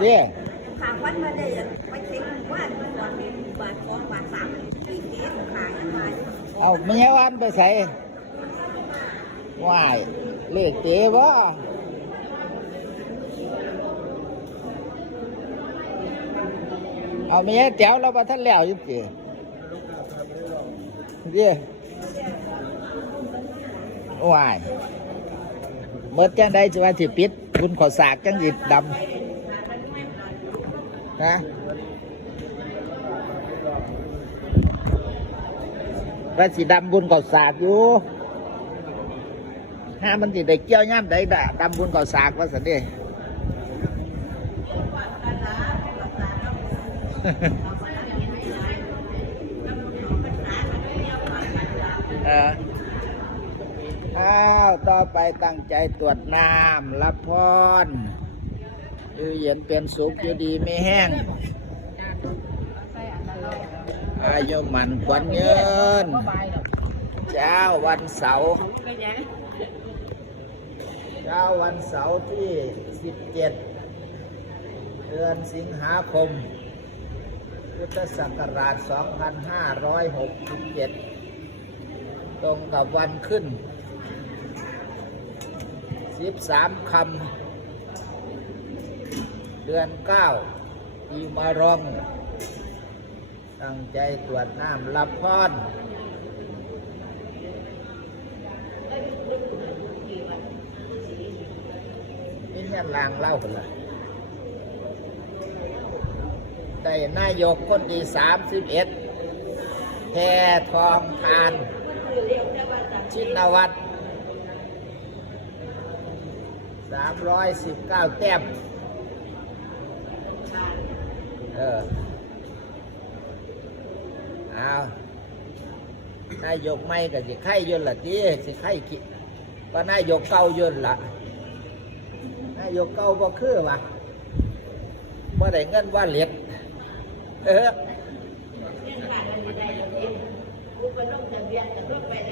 เด้ขางวัดมาได้ไปเช็คว่าก่อนเป็นบาทสองบาทสามปีเก๋ของขายกันมาเอาไม่ใช่วันไปใส่ว่ายเลขเต๋บ่เอาไม่ใช่แจ๋วเราไปท่านแล้วอยุติเด้ว่ายเมื่อจังได้จะว่าสิปิดบุญขอสากจังหยิบดำ นะว่าสีดำบุญขอสากอยู่ห้ามันสิได้เกี่ยวย่ำได้ดะดำบุญขอสากว่าสันเด้เอออ้าว ต่อไปตั้งใจตรวจน้ำรับพร คือเย็นเป็นสุขอยู่ดีไม่แห้งอายุมันขวัญเงินเจ้าวันเสาร์เช้าวันเสาร์ที่ 17 เดือนสิงหาคม พุทธศักราช 2567 ตรงกับวันขึ้น 13คำ เดือน9ปีมะรอง ตั้งใจตรวจน้ำรับพรนี่เนี่ยลางเล่ากันละได้นายกคนที่สามสิบเอ็ดแพทองทาน ชินวัตรสามร้อยสิบเก้าแต้ม เออเอานายกไม่ก็สิไข่ยนต์ละทีสิไข่กิก็นายกเก่ายนต์ละนายกเก่าบ่คือวะบ่ได้เงินว่าเหล็ดเออ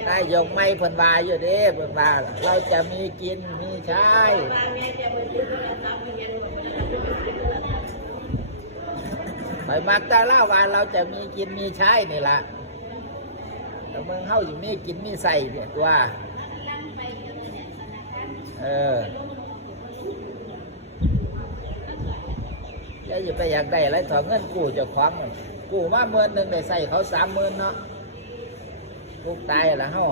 นายกไม่เพิ่นว่าอยู่เด้เพิ่นว่าเราจะมีกินมีใช้ ไปมักตาล่าว่าเราจะมีกินมีใช้นี่ละแต่เมืองเฮาอยู่มีกินมีใส่เนี่ยตัวเออจะอยู่ไปอยากได้อะไรถอนเงินกู้จะคว้างกู้มาเมื่นหนึ่งได้ใส่เขาสามหมื่นเนาะลูกตายละเฮา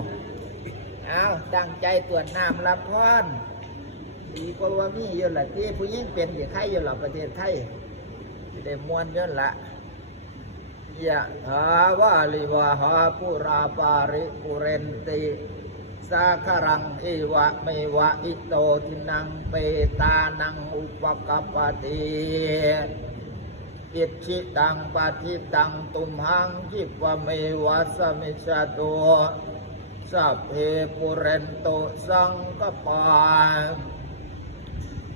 เอาตั้งใจตรวจน้ำรับพรดีกว่าว่ามีเยอะละที่ผู้หญิงเป็นเดี๋ยวใครอยู่หรอประเทศไทย สิได้มวนเยอะละยะถาวาลิวาหาปุราปาริปุเรนติสาครังเอวะเมวะอิโตทินังเปตานังอุปกปติอิชิตังปฏิตังตุมหังยิปะเมวะสมิชาโตสัพเพปุเรนโตสังกปา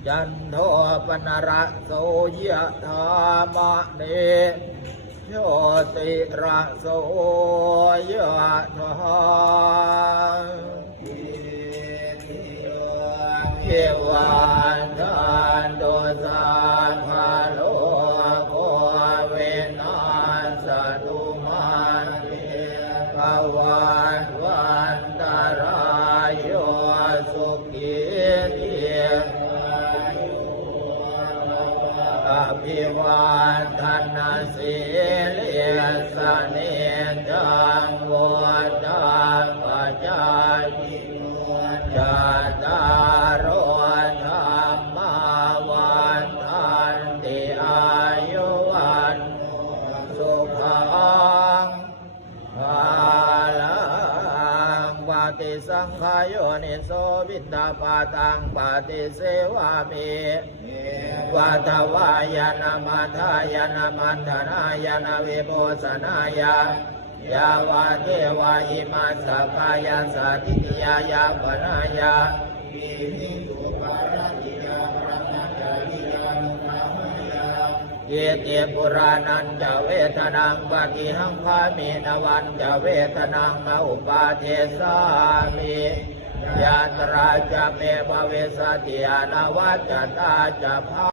จันโทปนระโสยะธามะเนโยติระโสยะธาเทวา สีเลสเนจังวจังปัจจายจัตารโอธรรมาวันทันติอายุวันสุขังภาลังปฏิสังขายโยนิโสวินดาปาตังปฏิเสวามิ วัฏวายานามัทายานามันธนายนาวิโมสนายายาวาเทวาหิมาสกายาสาธิติยายาปนายาวิหิตุปาราติยาปรมัจจริยานุภามายาเยเตปุรานันจะเวทนังปะกิหังพามีนวันจะเวทนังนาอุปาเทสามิยาตราจะเมภเวสติยานาวัจจตาจะพา